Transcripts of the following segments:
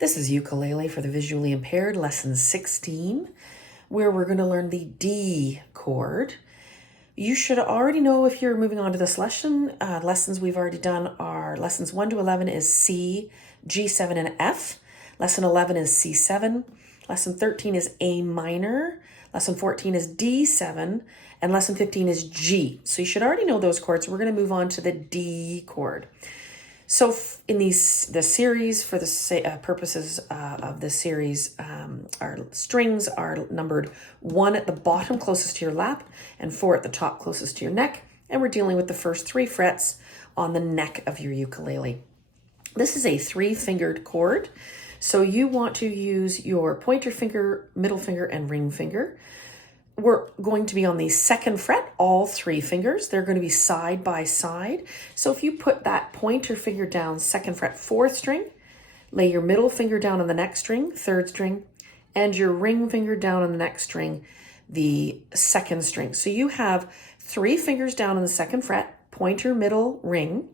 This is Ukulele for the Visually Impaired, lesson 16, where we're going to learn the D chord. You should already know if you're moving on to this lesson. Lessons we've already done are lessons 1 to 11 is C, G7, and F. Lesson 11 is C7. Lesson 13 is A minor. Lesson 14 is D7. And lesson 15 is G. So you should already know those chords. We're going to move on to the D chord. So in the series, for the purposes of this series, our strings are numbered 1 at the bottom closest to your lap and 4 at the top closest to your neck. And we're dealing with the first 3 frets on the neck of your ukulele. This is a 3-fingered chord. So you want to use your pointer finger, middle finger, and ring finger. We're going to be on the 2nd fret, all 3 fingers. They're going to be side by side. So if you put that pointer finger down, 2nd fret, 4th string, lay your middle finger down on the next string, 3rd string, and your ring finger down on the next string, the 2nd string. So you have 3 fingers down on the 2nd fret, pointer, middle, ring,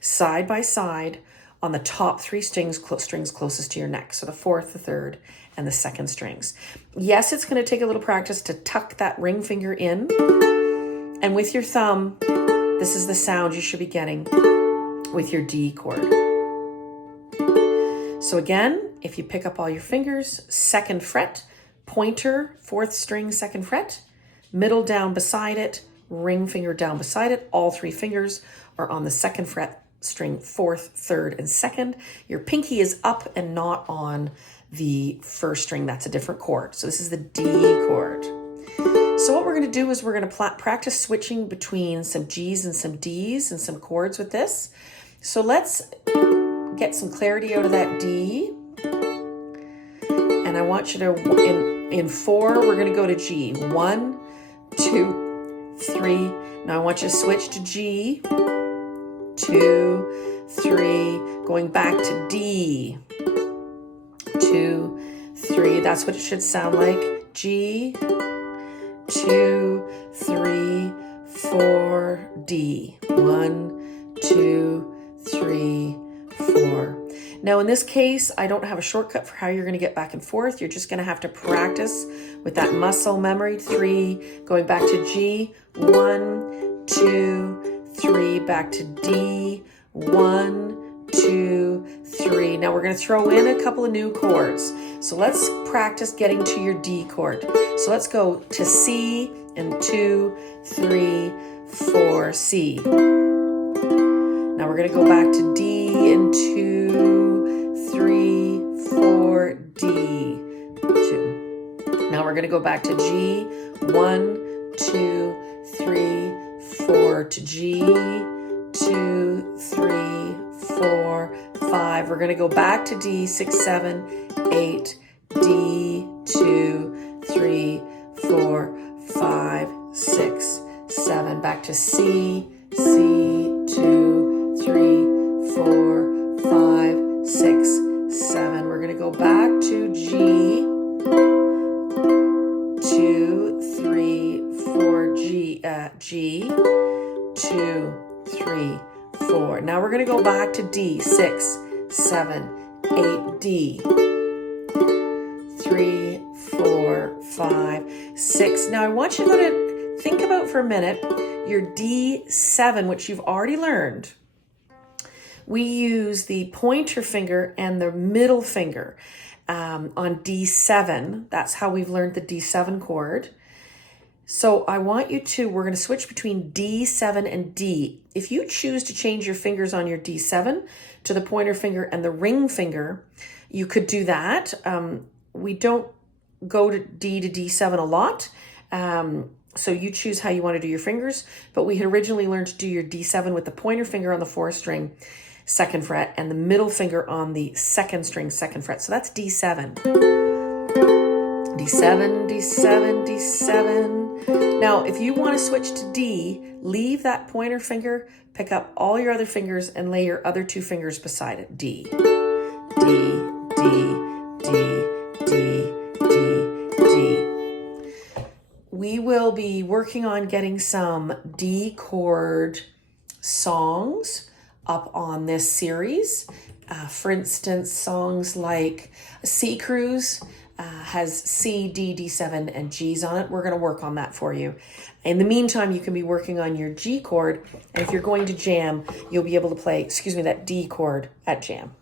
side by side on the top 3 strings closest to your neck. So the 4th, the 3rd, and the 2nd strings. Yes, it's going to take a little practice to tuck that ring finger in. And with your thumb, this is the sound you should be getting with your D chord. So again, if you pick up all your fingers, 2nd fret, pointer, 4th string, 2nd fret, middle down beside it, ring finger down beside it. All 3 fingers are on the 2nd fret, string 4th, 3rd, and 2nd. Your pinky is up and not on the 1st string. That's a different chord. So this is the D chord. So what we're going to do is we're going to practice switching between some G's and some D's and some chords with this. So let's get some clarity out of that D. And I want you to, in 4, we're going to go to G. 1, 2, 3. Now I want you to switch to G. 2, 3, going back to D. 2, 3, that's what it should sound like. G, 2, 3, 4, D. 1, 2, 3, 4. Now in this case, I don't have a shortcut for how you're going to get back and forth. You're just going to have to practice with that muscle memory. 3, going back to G. 1, 2, 3, back to D. 1, 2, 3. Now we're going to throw in a couple of new chords. So let's practice getting to your D chord. So let's go to C and 2, 3, 4, C. Now we're going to go back to D and 2, 3, 4, D. 2. Now we're going to go back to G. 1, 2, 3, 4 to G. 2, 3, 4, 5. We're going to go back to D, 6, 7, 8, D, 2, 3, 4, 5, 6, 7. Back to C, C, 2, 3, 4, 5, 6, 7. We're going to go back to G, 2, 3, 4, G, G, 2, 3, 4. Now we're going to go back to D, 6, 7, 8, D. 3, 4, 5, 6. Now I want you to think about for a minute your D7, which you've already learned. We use the pointer finger and the middle finger on D7. That's how we've learned the D7 chord. So I want you to, we're going to switch between D7 and D. If you choose to change your fingers on your D7 to the pointer finger and the ring finger, you could do that. We don't go to D to D7 a lot. So you choose how you want to do your fingers. But we had originally learned to do your D7 with the pointer finger on the 4th string, 2nd fret, and the middle finger on the 2nd string, 2nd fret. So that's D7. D7, D7, D7. Now, if you want to switch to D, leave that pointer finger, pick up all your other fingers, and lay your other 2 fingers beside it. D, D, D, D, D, D, D. We will be working on getting some D chord songs up on this series. For instance, songs like Sea Cruise has C, D, D7, and G's on it. We're going to work on that for you. In the meantime, you can be working on your G chord, and if you're going to jam, you'll be able to play, that D chord at jam.